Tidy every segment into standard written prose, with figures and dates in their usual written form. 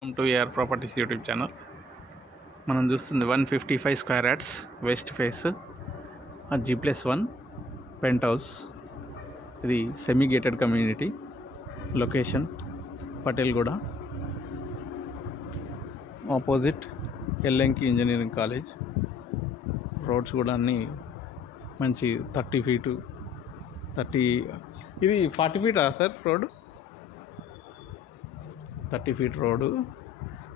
Welcome to AR properties YouTube channel. మనం చూస్తుంది 155 square yards west face G+1 pent house. ఇది semi gated community. Location Patelguda, opposite ఎల్ఎంకి engineering college. Roads కూడా అన్నీ మంచి 30 ఫీటు 30 ఇది 40 ఫీటా sir road? 30 feet road,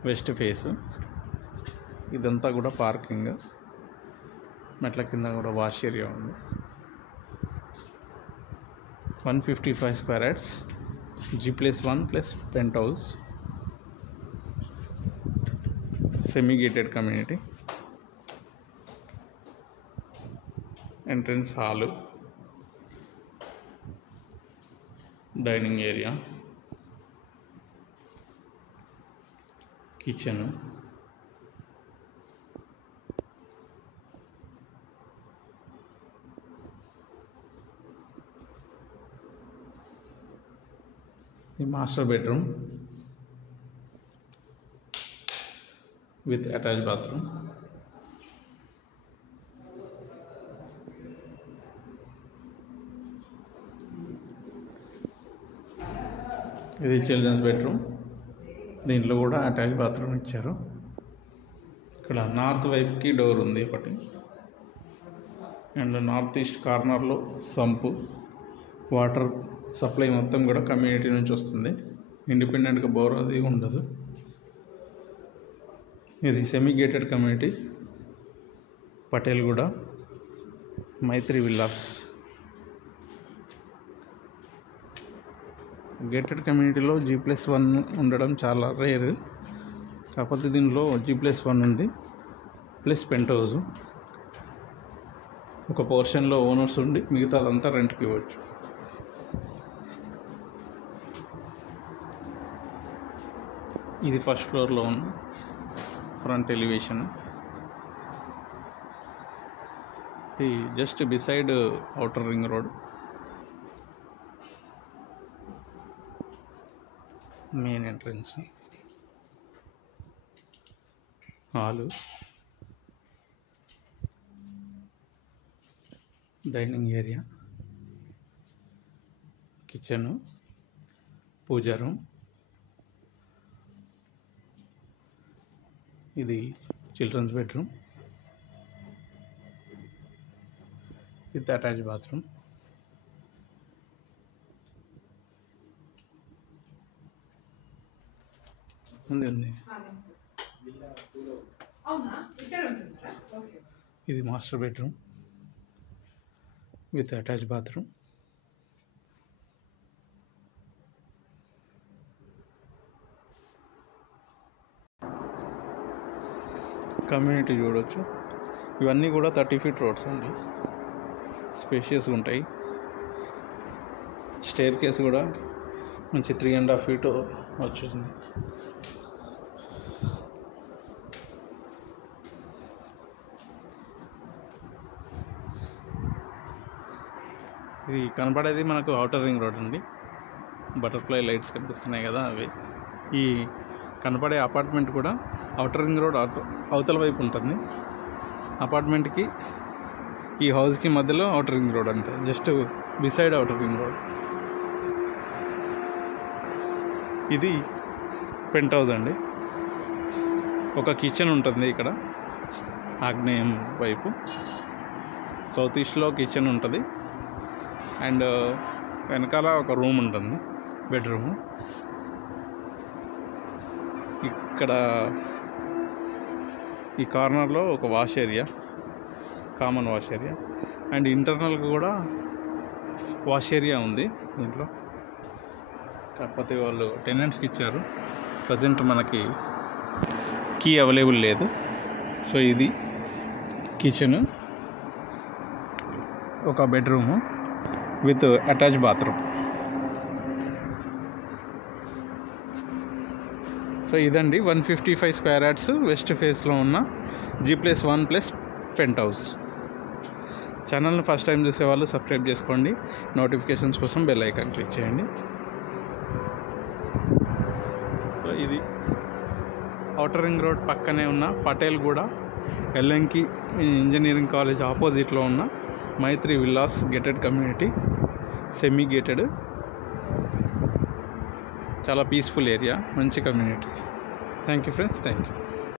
west face. ఇదంతా కూడా పార్కింగ్, మెట్ల కింద కూడా వాష్ ఏరియా ఉంది. 155 square yards G+1 pent house, semi gated community. Entrance hall, dining area, kitchen, the master bedroom with attached bathroom. ఇది చిల్డ్రన్స్ బెడ్రూమ్. దీంట్లో కూడా అటాచ్ బాత్రూమ్ ఇచ్చారు. ఇక్కడ నార్త్ వైపుకి డోర్ ఉంది ఒకటి, అండ్ నార్త్ ఈస్ట్ కార్నర్లో సంపు. వాటర్ సప్లై మొత్తం కూడా కమ్యూనిటీ నుంచి వస్తుంది. ఇండిపెండెంట్గా బోర్ అది ఉండదు. ఇది సెమీ గేటెడ్ కమ్యూనిటీ, పటేల్గూడ, మైత్రి విల్లాస్. గేటెడ్ కమ్యూనిటీలో G+1 ఉండడం చాలా రేర్. కాకపోతే దీనిలో G+1 ఉంది, ప్లస్ పెంట్ హౌస్. ఒక పోర్షన్లో ఓనర్స్ ఉండి మిగతాదంతా రెంట్కి ఇవ్వచ్చు. ఇది ఫస్ట్ ఫ్లోర్లో ఉన్న ఫ్రంట్ ఎలివేషన్. ఇది just beside outer ring road. Main entrance, hall, dining area, kitchen, puja room. ఇది children's bedroom with attach bathroom. ఉంది. ఇది master bedroom with attach bathroom. Community చూడవచ్చు. ఇవన్నీ కూడా 30 ఫీట్ రోడ్స్ అండి. స్పేషియస్గా ఉంటాయి. స్టేర్ కేస్ కూడా మంచి 3.5 ఫీట్ వచ్చింది. ఇది కనపడేది మనకు ఔటర్ రింగ్ రోడ్ అండి. బటర్ఫ్లై లైట్స్ కనిపిస్తున్నాయి కదా, అవి. ఈ కనపడే అపార్ట్మెంట్ కూడా ఔటర్ రింగ్ రోడ్ అవతల వైపు ఉంటుంది. అపార్ట్మెంట్కి ఈ హౌస్కి మధ్యలో ఔటర్ రింగ్ రోడ్ అంతే, just beside outer ring road. ఇది పెంట్ హౌస్ అండి. ఒక కిచెన్ ఉంటుంది ఇక్కడ, ఆగ్నేయం వైపు. సౌత్ ఈస్ట్లో కిచెన్ ఉంటుంది, అండ్ వెనకాల ఒక రూమ్ ఉంటుంది, బెడ్రూము. ఇక్కడ ఈ కార్నర్లో ఒక wash area, common wash area, and ఇంటర్నల్గా కూడా వాష్ ఏరియా ఉంది దీంట్లో. కాకపోతే వాళ్ళు టెనెంట్స్కి ఇచ్చారు. ప్రజెంట్ మనకి కీ అవైలబుల్ లేదు. సో ఇది కిచెన్, ఒక bedroom with attach bathroom. So ఇదండి 155 స్క్వేర్ యార్డ్స్ వెస్ట్ ఫేస్లో ఉన్న G+1 పెంట్ హౌస్. ఛానల్ని ఫస్ట్ టైం చూసేవాళ్ళు సబ్స్క్రైబ్ చేసుకోండి. నోటిఫికేషన్స్ కోసం బెల్ ఐకాన్ క్లిక్ చేయండి. సో ఇది ఔటర్ రింగ్ రోడ్ పక్కనే ఉన్న పటేల్గూడ ఎల్ఎంకి ఇంజనీరింగ్ కాలేజ్ ఆపోజిట్లో ఉన్న Maitri villas gated community, semi gated, చాలా పీస్ఫుల్ ఏరియా, మంచి community. Thank you friends, thank you.